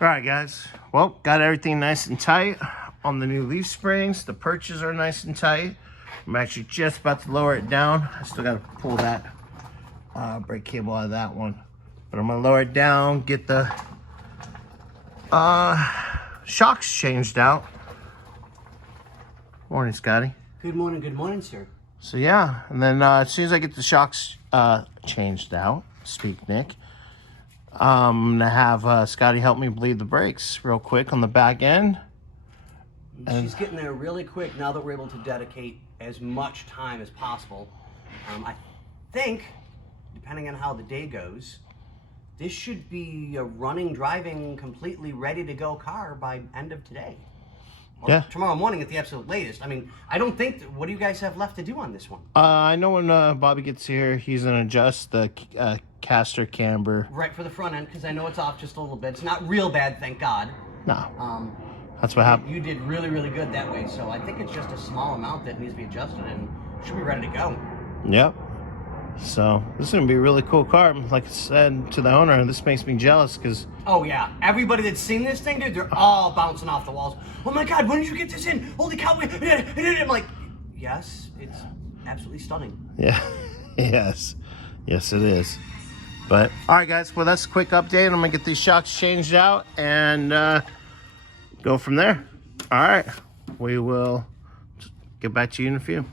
All right, guys. Well, got everything nice and tight on the new leaf springs. The perches are nice and tight. I'm actually just about to lower it down. I still got to pull that brake cable out of that one. But I'm going to lower it down, get the shocks changed out. Morning, Scotty. Good morning, sir. So yeah, and then as soon as I get the shocks changed out, speak Nick, I'm gonna have Scotty help me bleed the brakes real quick on the back end. She's getting there really quick now that we're able to dedicate as much time as possible. I think, depending on how the day goes, this should be a running, driving, completely ready to go car by end of today. Or yeah. Tomorrow morning at the absolute latest. I mean, I don't think, what do you guys have left to do on this one? I know when Bobby gets here, he's gonna adjust the caster camber. Right for the front end, because I know it's off just a little bit. It's not real bad, thank God. No. That's what happened. You did really, really good that way, so I think it's just a small amount that needs to be adjusted and should be ready to go. Yep. So this is gonna be a really cool car. Like I said to the owner, this makes me jealous because. Oh yeah, everybody that's seen this thing, dude, they're all bouncing off the walls. Oh my God, when did you get this in? Holy cow! I'm like, yes, it's absolutely stunning. Yeah. Yes it is. But all right, guys. Well, that's a quick update. I'm gonna get these shocks changed out and go from there. All right, we will get back to you in a few.